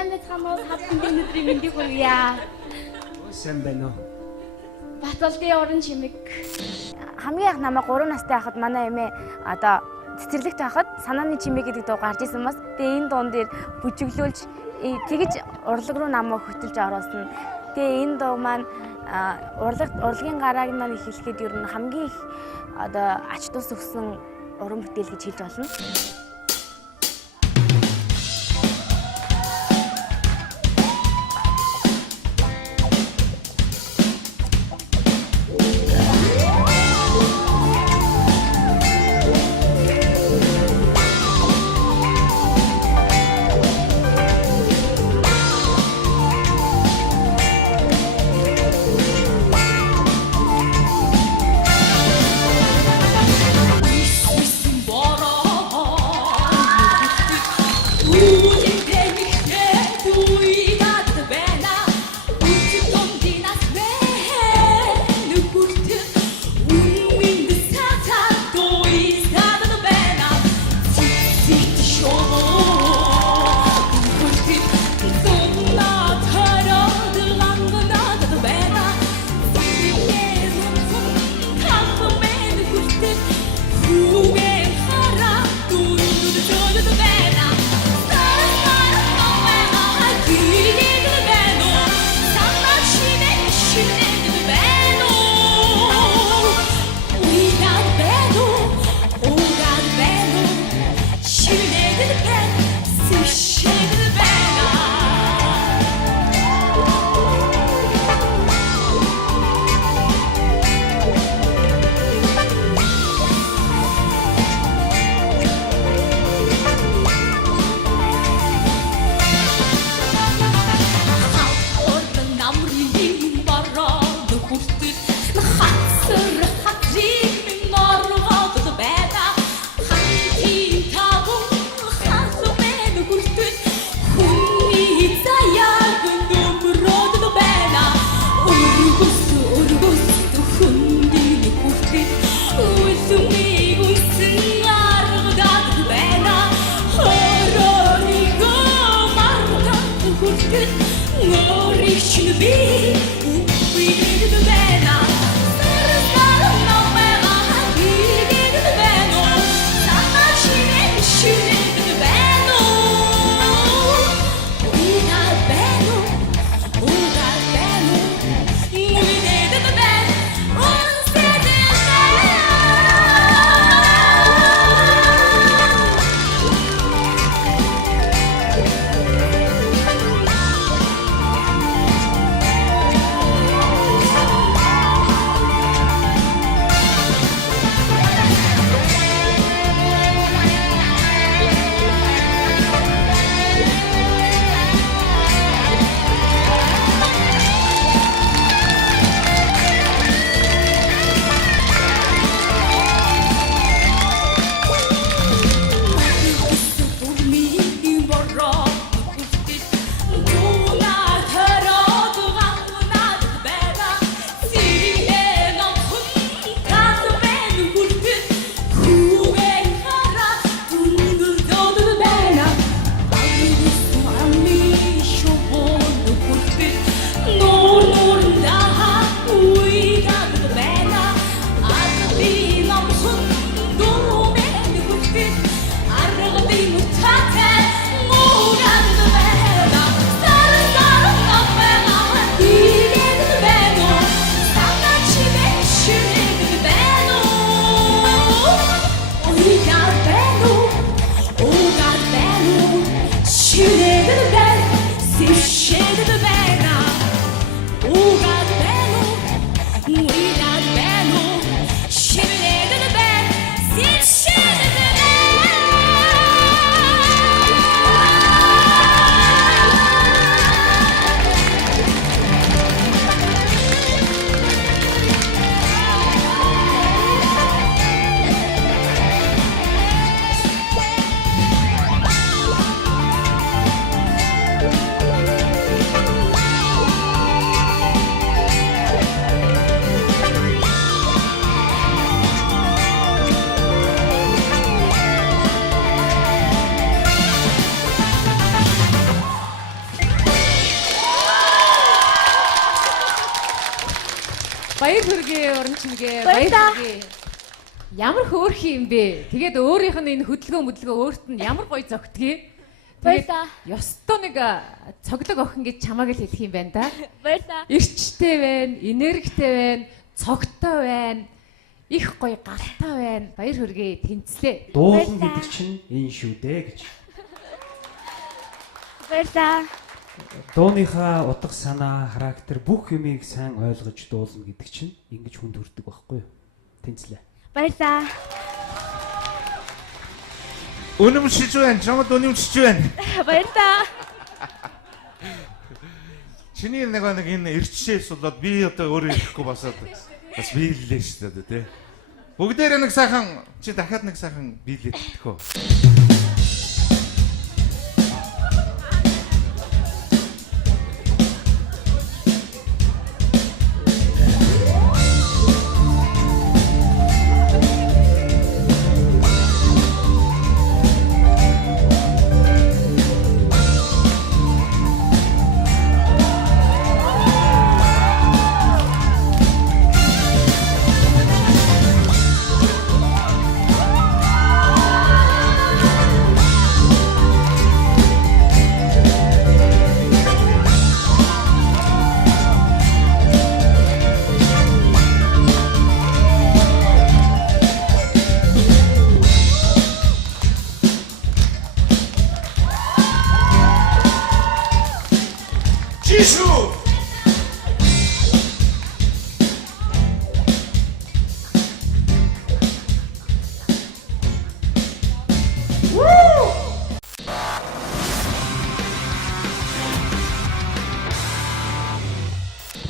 сайн байцгаана уу? Та бүхэнд өнөөдрийн мэндийг хүргье. Сайн байна уу? Батболдын уран чимэг. Хамгийн анх намайг 3 настай байхад манай эмээ одоо цэцэрлэгт байхад санааны чимээ гэдэг дуу гарч исэн бас. Тэгээ энэ дуун дээр бүжиглүүлж тэгж урлаг руу намайг хөтөлж оруулсан. Тэгээ энэ дуу маань урлагийн гарааг маань эхлэхэд ер нь хамгийн их одоо ач тус өгсөн уран бүтээл гэж хэлж болно. Баяр хүргэе уран чимгээ. Баяр та. Ямар хөөрх юм бэ? Тэгээд өөрийнх нь энэ хөдөлгөөн өөрт нь ямар гоё зөгтгий. Баяр та. Ёстой нэг цоглог охин гэж чамааг л хэлэх юм байна да. Баяр та. Ирчтэй байна, энергитэй байна, цогтой байна. Их гоё галтай байна. Баяр хүргэе. Тэнцлээ. Дуулна гэдэг чинь энэ шүү дээ гэж. Баяр та. Дууныхаа утга санаа, характер бүх юмыг сайн ойлгож дуулна гэдэг чинь ингэж хүнд хүрдэг байхгүй юу? Тэнцлээ. Баяр та. Үнэмшиж байна. Чамд үнэмшиж байна. Баяр та. Чиний нэг энэ ирчшээс болоод би одоо өөрөө ирэхгүй бас биеллээ шүү дээ тий. Бүгдээрээ нэг сайхан чи дахиад нэг сайхан биелээд өгөхөө.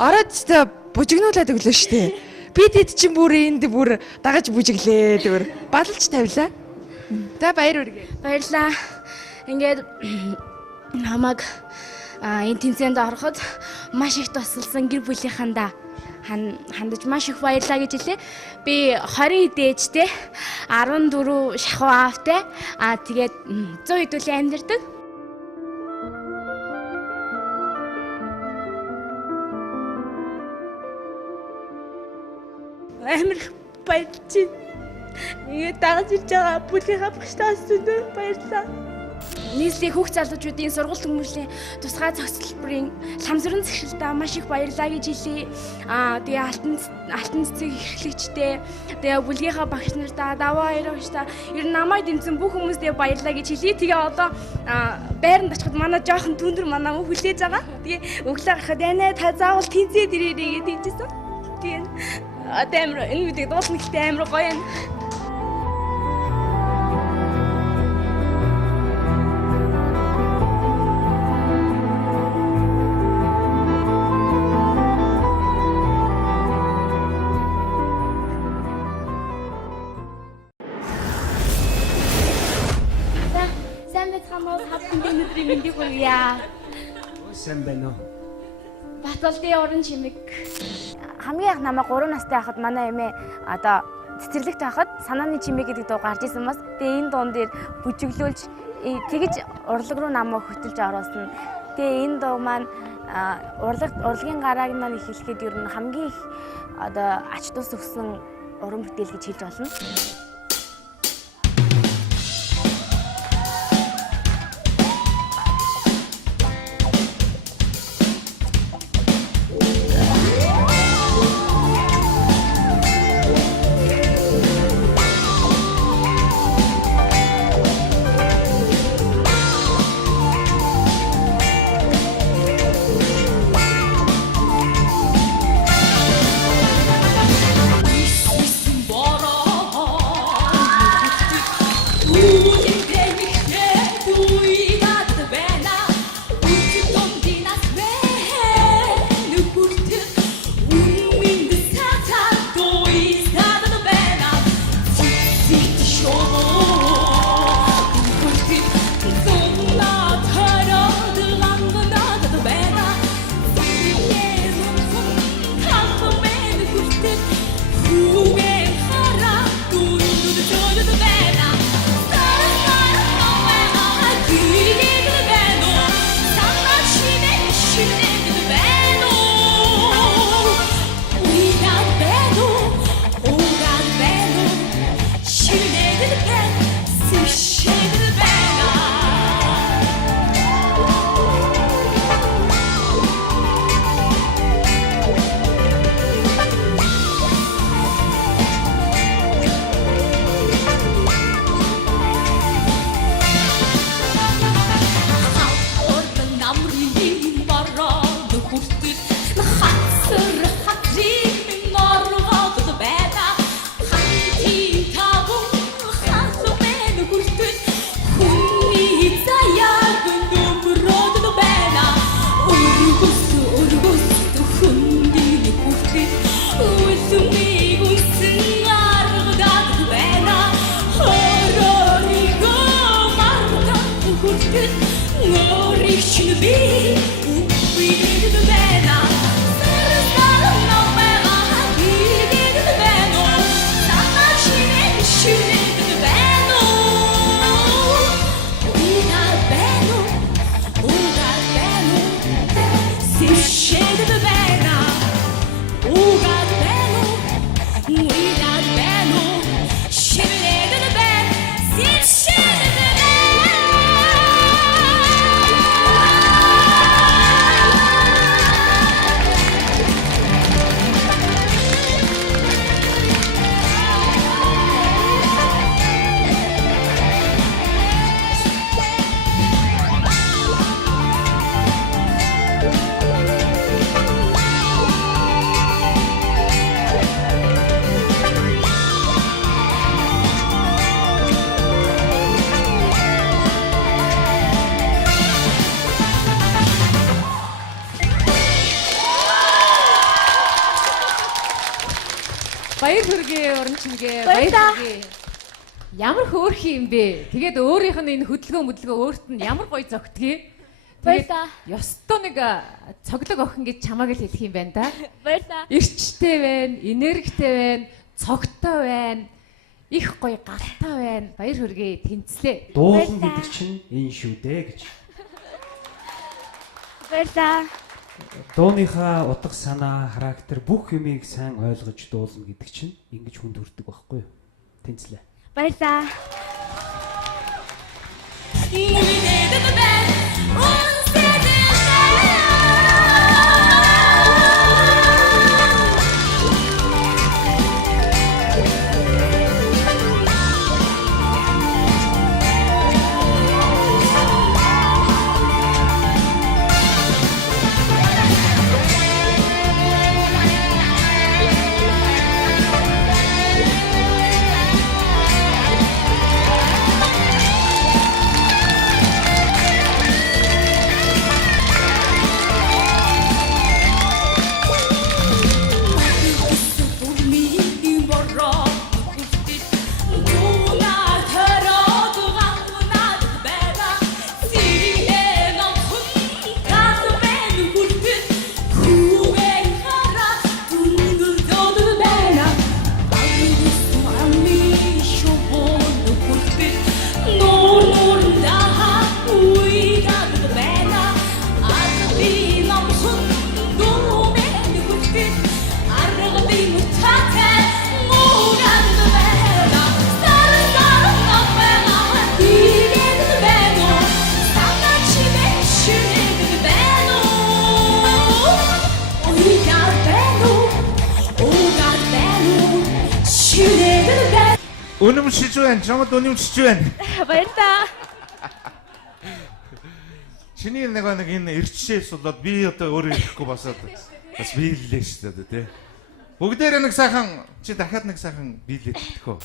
Ороод ч бужигнуулаад өглөө штэ. Би тэд чинь бүр энд бүр дагаж бүжиглээ тэр балж тавилаа. За баяр хүргэе. Баярлаа. Ингээд намайг энэ тэнцээнд ороход маш их тусалсан гэр бүлийнхандаа хандаж маш их баярлаа гэж хэлээ. Би 20 дээжтэй 14 шахуу аавтай тэгээд 100 хэдүүлэн амьдардаг. Амар баярлж байна. Ингээд дагаж ирж байгаа бүлийнхаа багштаас зөндөө баярлалаа. Нийслэлийн хүүхд залуучуудын сургууль төгсмөлийн тусгай цогцлборын ламсрын захиралтай маш их баярлалаа гэж хэлье. Тэгээ алтан цэцэг эрхлэгчтэй, тэгээ бүлгийнхаа багш нартаа, даваа хоёрогчтой ер нь намайг дэмжсэн бүх хүмүүстээ баярлалаа гэж хэлье. Тэгээ одоо байранд очиход манай жоохон түндэр манай мөн хүлээж байгаа. Тэгээ өглөө гарахад яна та заавал тэнцээд ирээрэй гэж хэлжсэн. Тэгээ амар энэ видеог дуусна гэхдээ амар гоё юм. Сайн байцгаана уу? Хавтан өнөөдрийн мэндийг хүргье. Сайн байна уу? Баталдын уран чимэг. Хамгийн анх намайг 3 настай байхад манай эмээ одоо цэцэрлэгт байхад санааны чимээ гэдэг дуу гарч исэн бас. Тэгээ энэ дуун дээр бүжиглүүлж тэгэж урлаг руу намайг хөтөлж оруулсан. Тэгээ энэ дуу маань урлагийн гарааг маань эхлэхэд ер нь хамгийн их одоо ач тус өгсөн уран бүтээл гэж хэлж болно. хүртэл нөрийг чинь би үгүй байна. Баяр хүргэе урамчилгээ. Баяр хүргэе. Ямар хөөрхөн юм бэ? Тэгээд өөрийнх нь энэ хөдөлгөөн өөрт нь ямар гоё зөгтгий. Тэгээд ёстой нэг цоглог охин гэж чамааг л хэлэх юм байна да. Баярлаа. Ирчтэй байна, энергитэй байна, цогтой байна. Их гоё гартай байна. Баяр хүргэе. Тэнцлээ. Дуулна гэдэг чинь энэ шүү дээ гэж. Баярлаа. Дууныхаа утга санаа, характер бүх юмыг сайн ойлгож дуулна гэдэг чинь ингэж хүнд хүрдэг байхгүй юу? Тэнцлээ. Баярлаа. Үнэмшиж байна. Чамд үнэмшиж байна. Баярлаа. Чиний нэг энэ ирчшээс болоод би одоо өөрөө ирэхгүй бас биеллээ шүү дээ тий. Бүгдээрээ нэг сайхан чи дахиад нэг сайхан биелээд өгөхөө.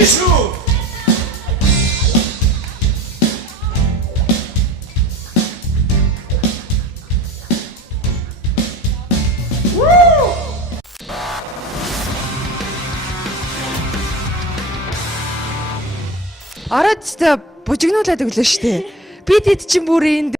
Issue! Ороод ч бужигнуулаад өглөө штэ. Би тэд чинь бүр энд